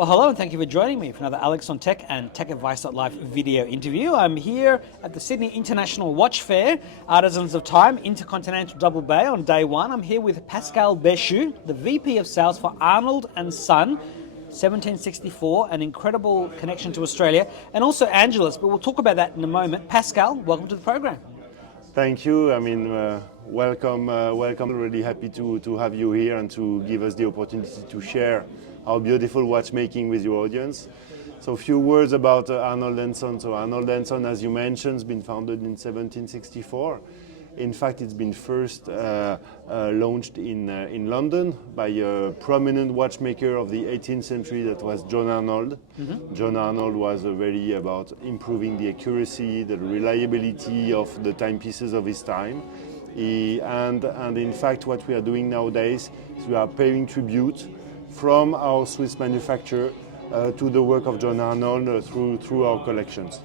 Well, hello and thank you for joining me for another Alex on Tech and TechAdvice.live video interview. I'm here at the Sydney International Watch Fair, Artisans of Time, Intercontinental Double Bay on day one. I'm here with Pascal Béchu, the VP of Sales for Arnold Son, 1764, an incredible connection to Australia, and also Angelus, but we'll talk about that in a moment. Pascal, welcome to the program. Thank you. Welcome. Really happy to have you here and to give us the opportunity to share our beautiful watchmaking with your audience. So a few words about Arnold Son. So Arnold Son, as you mentioned, has been founded in 1764. In fact, it's been first launched in London by a prominent watchmaker of the 18th century that was John Arnold. Mm-hmm. John Arnold was very about improving the accuracy, the reliability of the timepieces of his time. And in fact, what we are doing nowadays is we are paying tribute from our Swiss manufacturer to the work of John Arnold through our collections.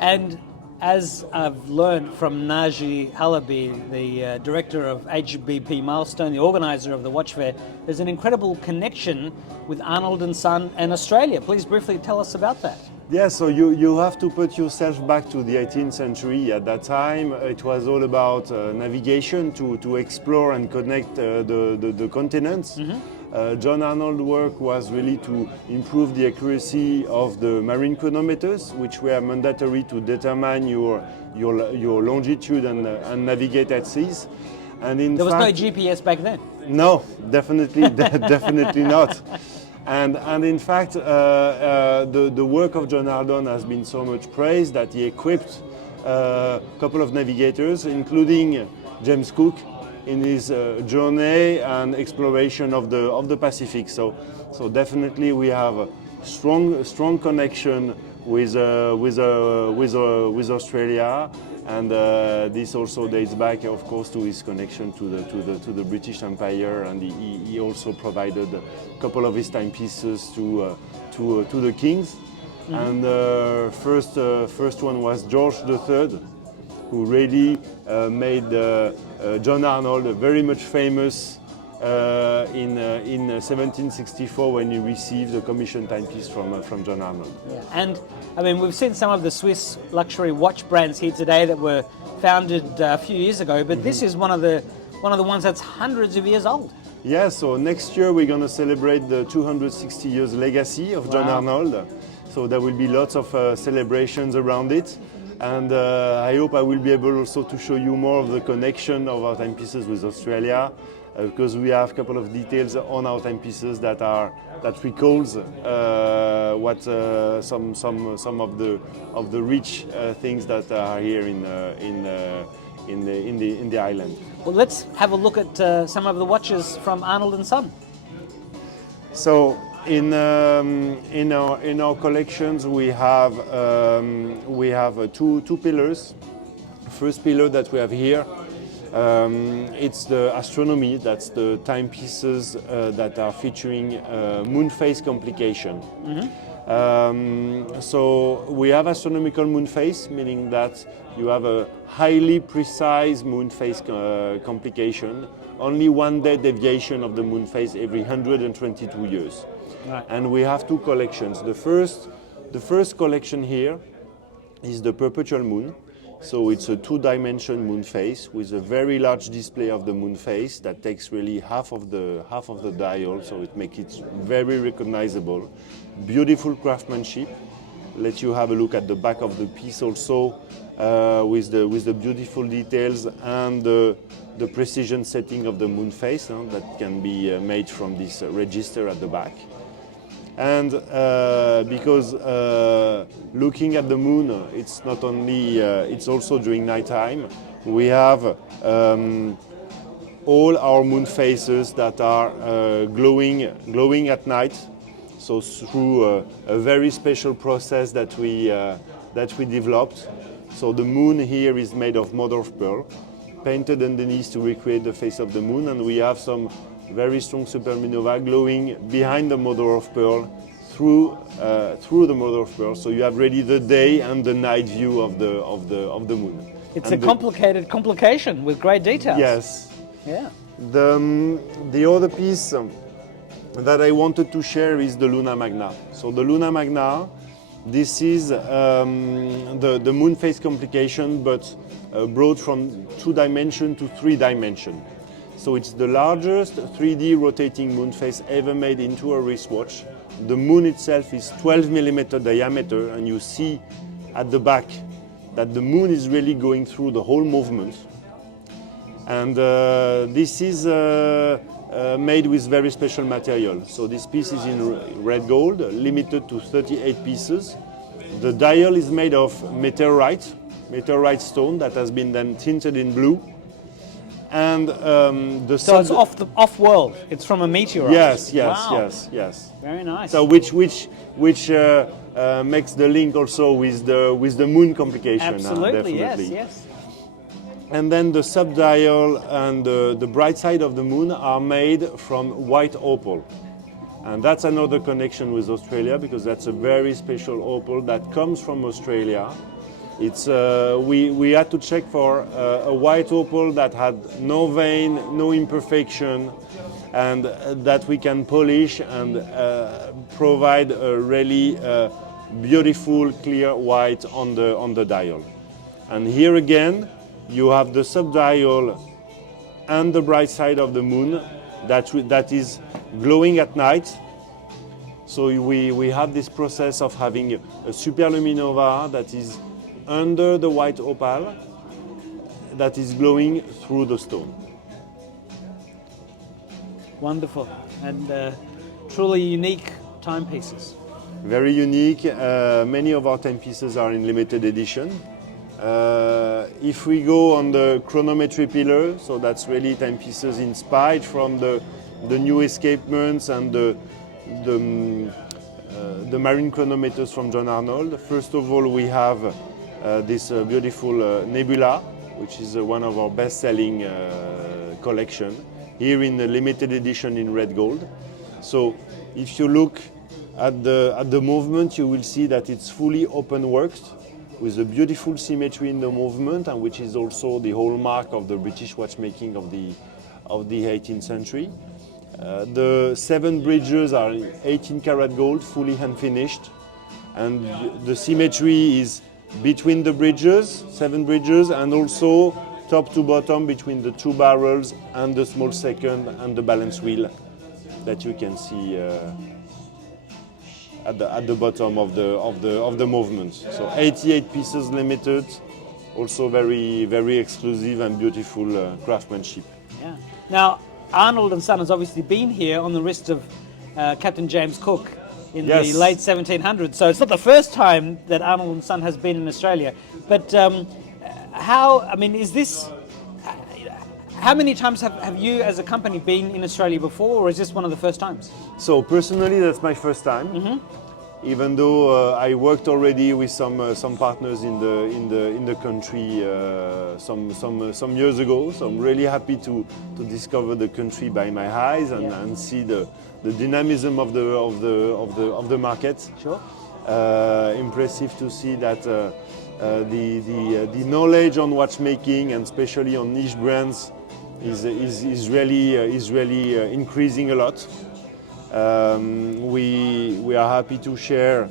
And as I've learned from Naji Halabi, the director of HBP Milestone, the organizer of the watch fair, there's an incredible connection with Arnold Son and Australia. Please briefly tell us about that. Yeah, so you have to put yourself back to the 18th century. At that time, it was all about navigation to explore and connect the continents. Mm-hmm. John Arnold's work was really to improve the accuracy of the marine chronometers, which were mandatory to determine your longitude and navigate at seas. And there was no GPS back then. No, definitely, definitely not. And in fact, the work of John Arnold has been so much praised that he equipped a couple of navigators, including James Cook, in his journey and exploration of the Pacific. So definitely we have a strong connection with Australia, and this also dates back, of course, to his connection to the British Empire, and he also provided a couple of his timepieces to the kings. Mm-hmm. And first one was George III, who really made John Arnold very much famous in 1764 when he received a commission timepiece from John Arnold. Yeah. And I mean, we've seen some of the Swiss luxury watch brands here today that were founded a few years ago, but mm-hmm. This is one of the ones that's hundreds of years old. Yeah, so next year we're going to celebrate the 260 years legacy of John Arnold. So there will be lots of celebrations around it. And I hope I will be able also to show you more of the connection of our timepieces with Australia, because we have a couple of details on our timepieces that recalls what some of the rich things that are here in the island. Well, let's have a look at some of the watches from Arnold Son. So in our collections we have two pillars. First pillar that we have here, it's the astronomy. That's the timepieces that are featuring moon phase complication. Mm-hmm. So we have astronomical moon phase, meaning that you have a highly precise moon phase complication. Only 1 day deviation of the moon phase every 122 years. Right. And we have two collections. The first collection here is the perpetual moon. So it's a 2-dimension moon phase with a very large display of the moon phase that takes really half of the dial, so it makes it very recognizable. Beautiful craftsmanship. Let you have a look at the back of the piece also, with the beautiful details and the precision setting of the moon phase that can be made from this register at the back. And because looking at the moon, it's not only, it's also during nighttime. We have all our moon phases that are glowing at night. So through a very special process that we developed. So the moon here is made of mother of pearl, painted underneath to recreate the face of the moon, and we have some very strong supernova glowing behind the mother of pearl through the mother of pearl. So you have really the day and the night view of the moon. It's a complicated complication with great details. Yes. Yeah. The other piece that I wanted to share is the Luna Magna. So the Luna Magna, this is the moon phase complication, but brought from 2 dimension to 3 dimension. So it's the largest 3D rotating moon phase ever made into a wristwatch. The moon itself is 12 millimeter diameter, and you see at the back that the moon is really going through the whole movement. And this is made with very special material. So this piece is in red gold, limited to 38 pieces. The dial is made of meteorite stone that has been then tinted in blue. And so it's off-world. It's from a meteorite. Yes, wow. yes. Very nice. So which makes the link also with the moon complication. Absolutely, definitely. yes. And then the subdial and the bright side of the moon are made from white opal. And that's another connection with Australia, because that's a very special opal that comes from Australia. It's we had to check for a white opal that had no vein, no imperfection, and that we can polish and provide a really beautiful, clear white on the dial. And here again, you have the subdial and the bright side of the moon that is glowing at night. So we have this process of having a superluminova that is under the white opal that is glowing through the stone. Wonderful, and truly unique timepieces. Very unique. Many of our timepieces are in limited edition. If we go on the chronometry pillar, so that's really timepieces inspired from the new escapements and the marine chronometers from John Arnold. First of all, we have this beautiful nebula, which is one of our best-selling collection, here in the limited edition in red gold. So if you look at the movement, you will see that it's fully open-worked, with a beautiful symmetry in the movement, and which is also the hallmark of the British watchmaking of the 18th century. The 7 bridges are 18 karat gold, fully hand finished, and the symmetry is between the bridges, 7 bridges, and also top to bottom between the 2 barrels and the small second and the balance wheel that you can see at the bottom of the movement. So 88 pieces limited, also very exclusive and beautiful craftsmanship. Yeah. Now, Arnold & Son has obviously been here on the wrist of Captain James Cook in the late 1700s. So it's not the first time that Arnold & Son has been in Australia. But how many times have you as a company been in Australia before, or is this one of the first times? So personally, that's my first time. Mm-hmm. Even though I worked already with some partners in the country some years ago, so I'm really happy to discover the country by my eyes and see the dynamism of the market. Sure. Impressive to see that the knowledge on watchmaking, and especially on niche brands, is really increasing a lot. We are happy to share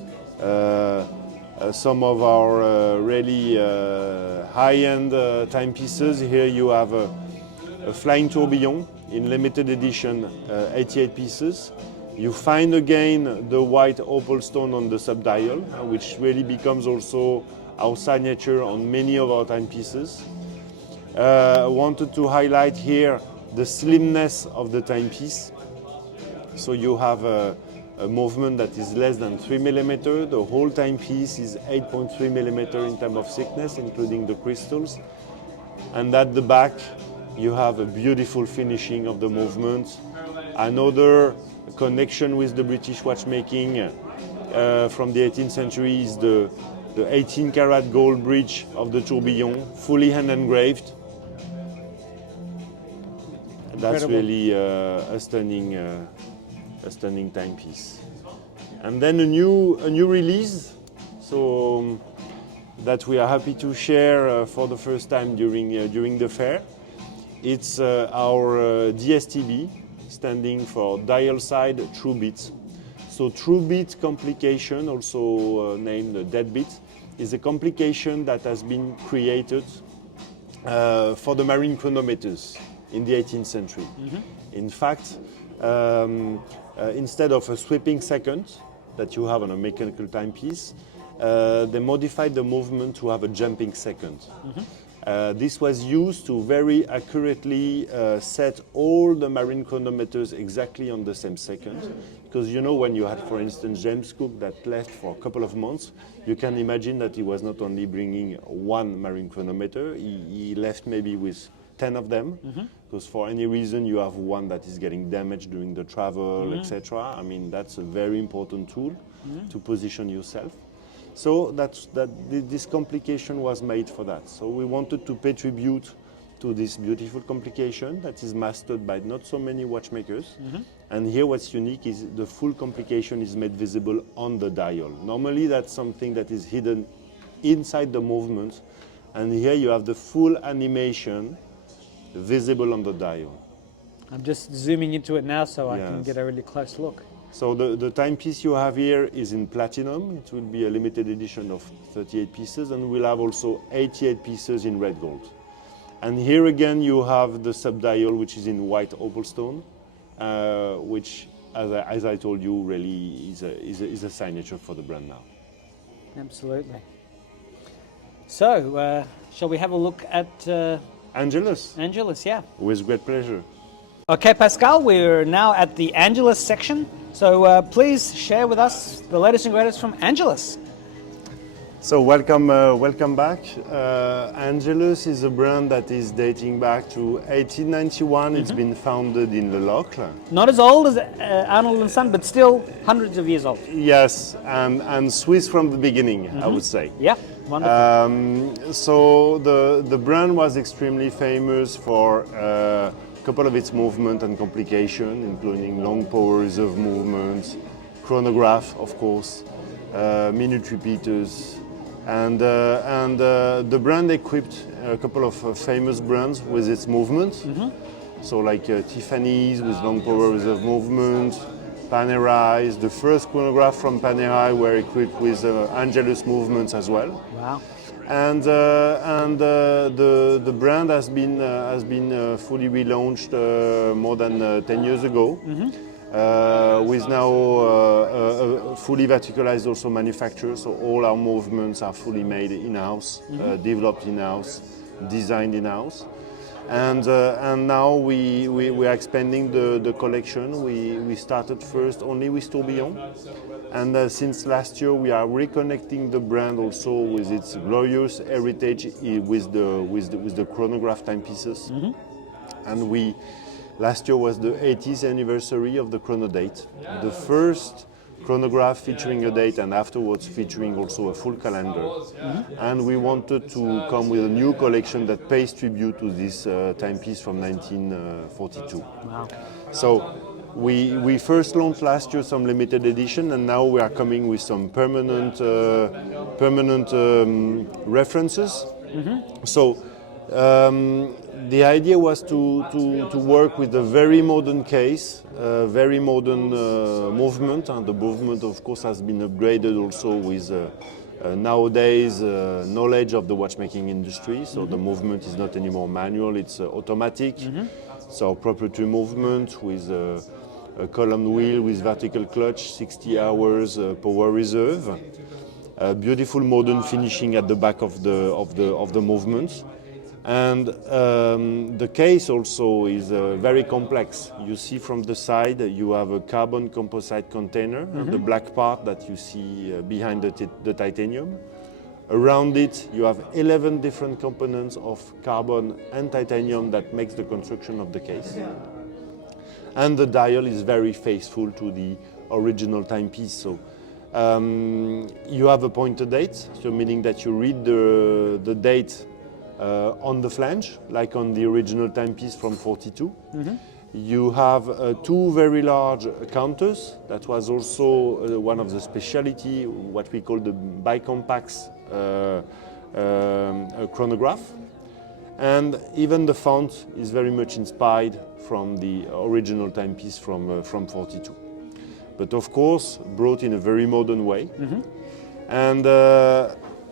some of our really high-end timepieces. Here you have a flying tourbillon in limited edition, 88 pieces. You find again the white opal stone on the subdial, which really becomes also our signature on many of our timepieces. I wanted to highlight here the slimness of the timepiece. So you have a movement that is less than 3 millimeters. The whole timepiece is 8.3 millimeters in terms of thickness, including the crystals. And at the back, you have a beautiful finishing of the movement. Another connection with the British watchmaking from the 18th century is the 18 karat gold bridge of the tourbillon, fully hand engraved. That's really a stunning timepiece. And then a new release, so that we are happy to share for the first time during the fair. It's our DSTB, standing for dial side true beat. So true beat complication, also named dead beat, is a complication that has been created for the marine chronometers in the 18th century. In fact, instead of a sweeping second that you have on a mechanical timepiece, they modified the movement to have a jumping second. This was used to very accurately set all the marine chronometers exactly on the same second. Because you know, when you had, for instance, James Cook that left for a couple of months, you can imagine that he was not only bringing one marine chronometer, he left maybe with 10 of them, because for any reason you have one that is getting damaged during the travel, etc. I mean, that's a very important tool to position yourself. So this complication was made for that. So we wanted to pay tribute to this beautiful complication that is mastered by not so many watchmakers. And here what's unique is the full complication is made visible on the dial. Normally that's something that is hidden inside the movement, and here you have the full animation visible on the dial. I'm just zooming into it now so I can Yes. get a really close look. So the timepiece you have here is in platinum. It will be a limited edition of 38 pieces, and we'll have also 88 pieces in red gold. And here again you have the subdial, which is in white opal stone, which, as I told you, really is a signature for the brand now. Absolutely. So, shall we have a look at Angelus, Angelus? Yeah. with great pleasure. Okay, Pascal, we're now at the Angelus section. So please share with us the latest and greatest from Angelus. So welcome back. Angelus is a brand that is dating back to 1891. It's been founded in Le Locle. Not as old as Arnold Son, but still hundreds of years old. Yes, and Swiss from the beginning, I would say. Yeah, wonderful. So the brand was extremely famous for a couple of its movement and complication, including long power reserve movements, chronograph, of course, minute repeaters, and the brand equipped a couple of famous brands with its movements. So like Tiffany's with long power reserve movement, Panerai, the first chronograph from Panerai were equipped with Angelus movements as well. Wow. And the brand has been fully relaunched more than 10 years ago, with now a fully verticalized also manufacture. So all our movements are fully made in-house, developed in-house, designed in-house. And now we are expanding the collection. We started first only with tourbillon, and since last year we are reconnecting the brand also with its glorious heritage with the chronograph timepieces. And last year was the 80th anniversary of the chronodate, the first chronograph featuring a date and afterwards featuring also a full calendar. And we wanted to come with a new collection that pays tribute to this timepiece from 1942. Wow. So we first launched last year some limited edition, and now we are coming with some permanent references. So the idea was to work with a very modern case, very modern movement, and the movement of course has been upgraded also with nowadays knowledge of the watchmaking industry. So the movement is not anymore manual, it's automatic. So proprietary movement with a column wheel with vertical clutch, 60 hours power reserve. A beautiful modern finishing at the back of the movement. And the case also is very complex. You see from the side you have a carbon composite container, and the black part that you see behind the titanium. Around it you have 11 different components of carbon and titanium that makes the construction of the case. And the dial is very faithful to the original timepiece. So you have a pointer date, so meaning that you read the date on the flange, like on the original timepiece from 42. You have two very large counters. That was also one of the speciality, what we call the bicompax chronograph. and even the font is very much inspired from the original timepiece from 42. But of course, brought in a very modern way. And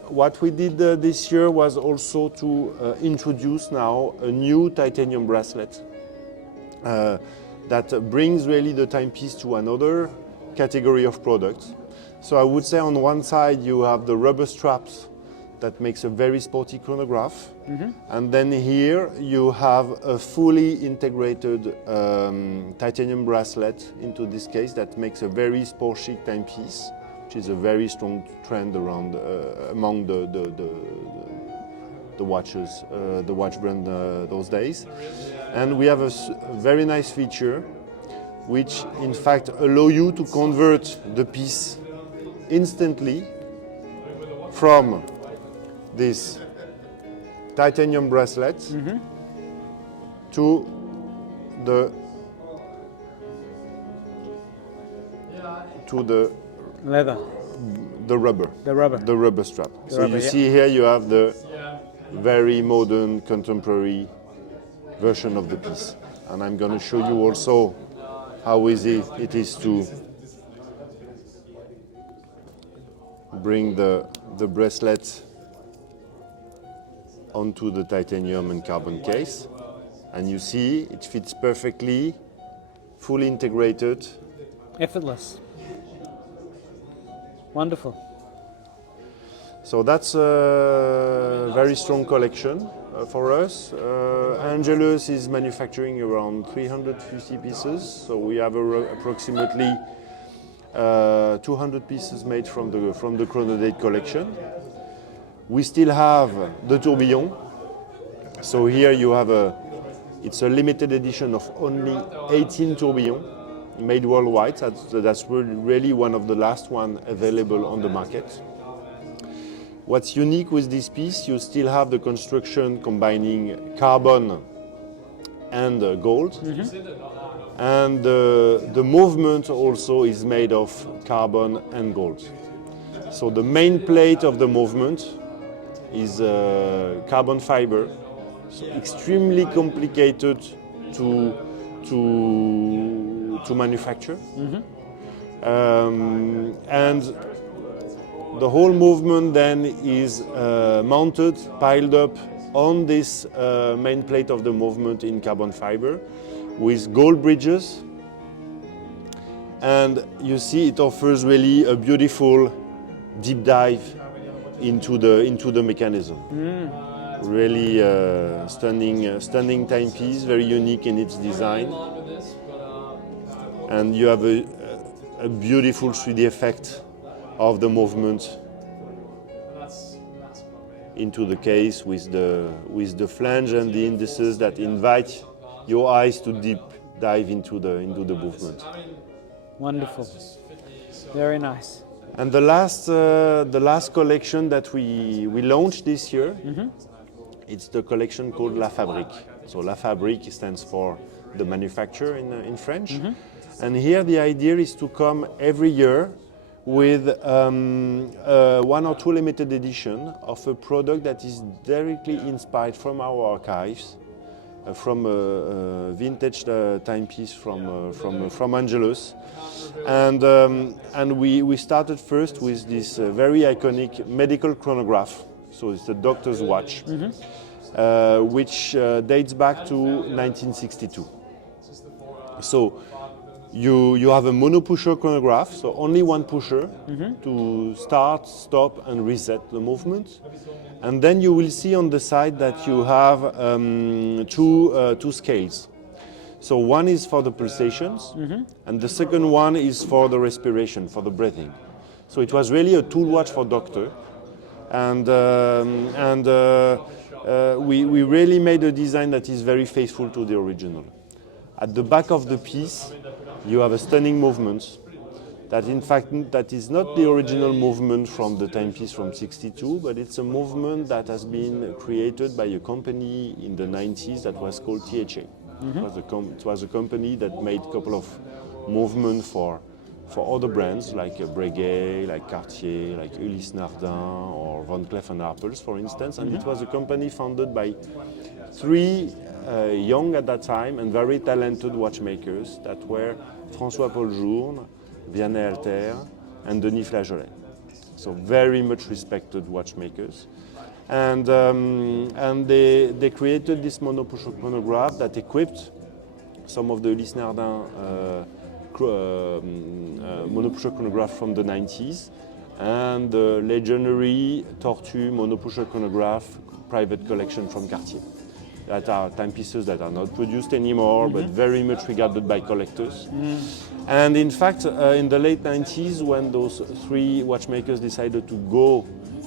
what we did this year was also to introduce now a new titanium bracelet that brings really the timepiece to another category of products. So I would say on one side you have the rubber straps that makes a very sporty chronograph. And then here you have a fully integrated titanium bracelet into this case that makes a very sport chic timepiece, which is a very strong trend around among the watches, the watch brand those days. And we have a very nice feature which in fact allow you to convert the piece instantly from this titanium bracelet to the leather, the rubber strap. So you see here you have the very modern contemporary version of the piece, and I'm going to show you also how easy it is to bring the bracelet onto the titanium and carbon case, and you see it fits perfectly, fully integrated. Effortless. Wonderful. So that's a very strong collection for us. Angelus is manufacturing around 350 pieces, so we have approximately 200 pieces made from the chronodate collection. We still have the tourbillon. So here you have it's a limited edition of only 18 tourbillons made worldwide. That's really one of the last one available on the market. What's unique with this piece, you still have the construction combining carbon and gold. And the movement also is made of carbon and gold. So the main plate of the movement is carbon fiber, so extremely complicated to manufacture. And the whole movement then is mounted, piled up on this main plate of the movement in carbon fiber with gold bridges. And you see it offers really a beautiful deep dive into the mechanism. Really stunning timepiece, very unique in its design. And you have a beautiful 3D effect of the movement into the case with the flange and the indices that invite your eyes to deep dive into the movement. Wonderful. Very nice. And the last collection that we launched this year, it's the collection called La Fabrique. So La Fabrique stands for the manufacturer in French. And here the idea is to come every year with one or two limited edition of a product that is directly inspired from our archives, from a vintage timepiece from Angelus. And we started first with this very iconic medical chronograph. So it's the doctor's watch, which dates back to 1962. So you have a mono pusher chronograph, so only one pusher to start, stop, and reset the movement. And then you will see on the side that you have two scales. So one is for the pulsations, and the second one is for the respiration, for the breathing. So it was really a tool watch for doctor, and we really made a design that is very faithful to the original. At the back of the piece, you have a stunning movement that in fact that is not the original movement from the timepiece from 62, but it's a movement that has been created by a company in the 90s that was called THA. It was a company that made a couple of movements for for other brands like Breguet, like Cartier, like Ulysse Nardin, or Van Cleef & Arpels, for instance. And it was a company founded by three young at that time and very talented watchmakers that were François-Paul Journe, Vianney Alter, and Denis Flageolet. So very much respected watchmakers. And they created this monopush chronograph that equipped some of the Ulysse Nardin monopush chronograph from the 90s and the legendary Tortue monopush chronograph private collection from Cartier. That are timepieces that are not produced anymore, but very much regarded by collectors. And in fact, in the late 90s, when those three watchmakers decided to go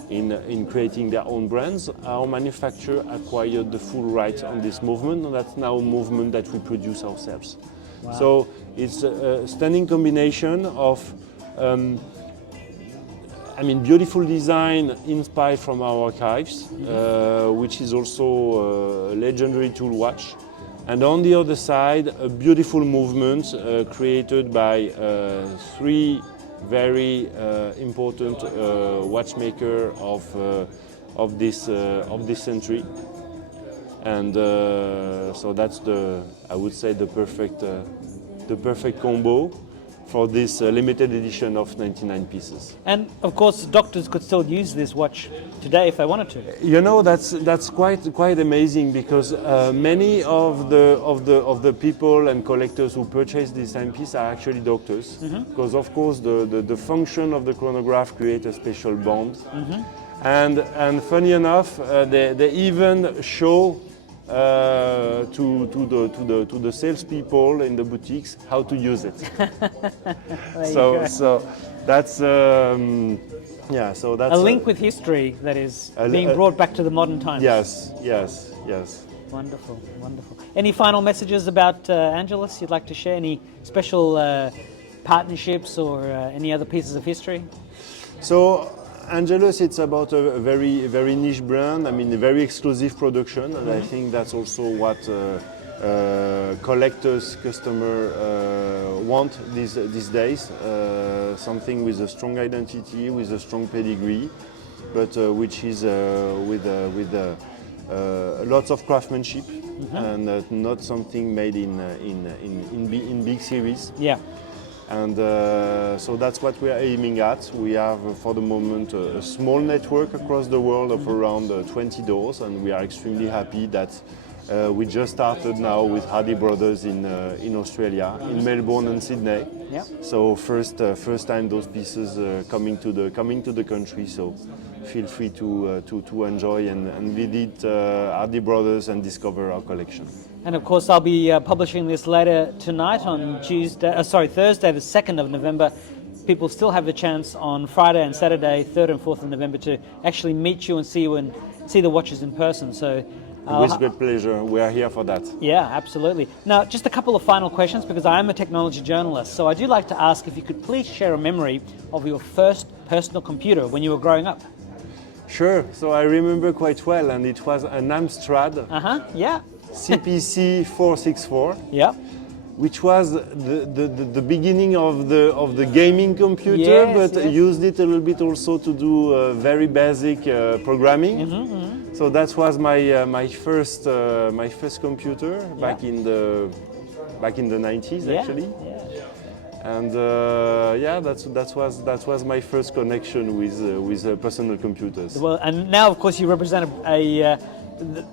in creating their own brands, our manufacturer acquired the full rights on this movement, and that's now a movement that we produce ourselves. Wow. So it's a stunning combination of beautiful design inspired from our archives, which is also a legendary tool watch. And on the other side, a beautiful movement created by three very important watchmaker of this century. And so that's I would say the perfect combo for this limited edition of 99 pieces. And of course, doctors could still use this watch today if they wanted to. You know, that's quite amazing, because many of the people and collectors who purchase this timepiece are actually doctors, because of course the function of the chronograph creates a special bond. And funny enough, they even show to the salespeople in the boutiques how to use it. so that's so that's a link with history that is being brought back to the modern times. Yes. Wonderful. Any final messages about Angelus you'd like to share? Any special partnerships or any other pieces of history? So Angelus, it's about a very niche brand. I mean, a very exclusive production, and I think that's also what collectors, customer want these days. Something with a strong identity, with a strong pedigree, but which is with lots of craftsmanship, and not something made in big series. Yeah. And so that's what we are aiming at. We have, for the moment, a small network across the world of around 20 doors, and we are extremely happy that we just started now with Hardy Brothers in Australia, in Melbourne and Sydney. Yeah. So first time those pieces coming to the country. So feel free to enjoy and visit Hardy Brothers and discover our collection. And of course, I'll be publishing this later tonight on Thursday, the 2nd of November. People still have the chance on Friday and Saturday, 3rd and 4th of November, to actually meet you and see you and see the watches in person. So, with great pleasure. We are here for that. Yeah, absolutely. Now, just a couple of final questions, because I am a technology journalist. So I do like to ask if you could please share a memory of your first personal computer when you were growing up. Sure. So I remember quite well, and it was an Amstrad. Yeah. CPC 464, yeah, which was the beginning of the gaming computer, yes, but used it a little bit also to do very basic programming. So that was my first computer back in the 90s, actually. And that was my first connection with personal computers. Well, and now of course you represent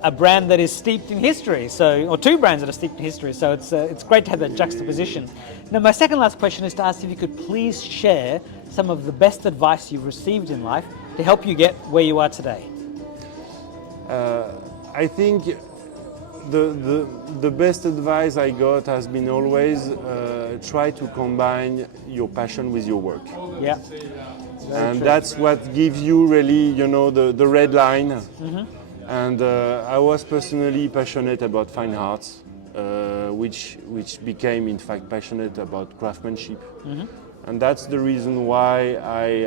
a brand that is steeped in history, or two brands that are steeped in history, so it's great to have that juxtaposition. Now, my second last question is to ask if you could please share some of the best advice you've received in life to help you get where you are today. I think the best advice I got has been always try to combine your passion with your work. Yeah. And that's what gives you really, the red line. And I was personally passionate about fine arts, which became in fact passionate about craftsmanship. And that's the reason why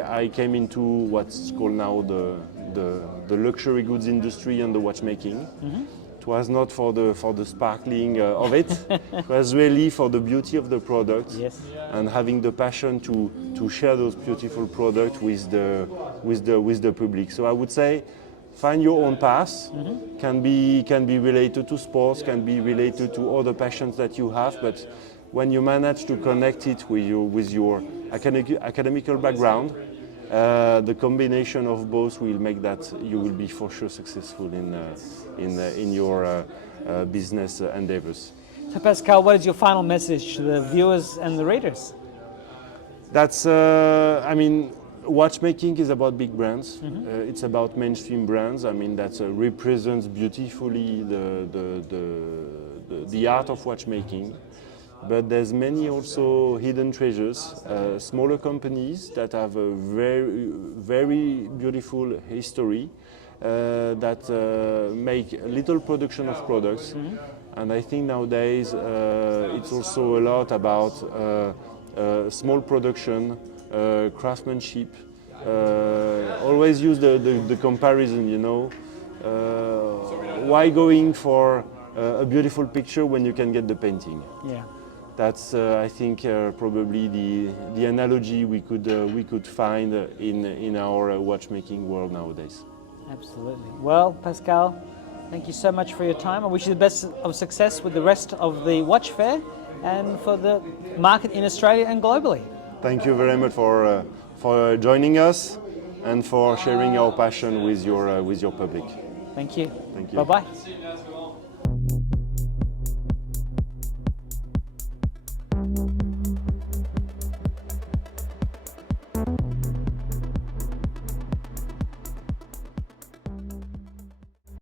I came into what's called now the luxury goods industry and the watchmaking, It was not for the sparkling of it. It was really for the beauty of the product. Yes. And having the passion to share those beautiful products with the public. So I would say, find your own path. Can be related to sports, can be related to other passions that you have, but when you manage to connect it with your academical background, the combination of both will make that you will be for sure successful in your business endeavors. So Pascal, what is your final message to the viewers and the readers? That's, I mean, watchmaking is about big brands. It's about mainstream brands. I mean, that represents beautifully the art of watchmaking. But there's many also hidden treasures, smaller companies that have a very, very beautiful history, that make little production of products. And I think nowadays it's also a lot about small production, craftsmanship. Always use the comparison, you know. Why going for a beautiful picture when you can get the painting? Yeah. That's, I think, probably the analogy we could find in our watchmaking world nowadays. Absolutely. Well, Pascal, thank you so much for your time. I wish you the best of success with the rest of the watch fair and for the market in Australia and globally. Thank you very much for joining us and for sharing our passion with your public. Thank you. Thank you. Bye-bye.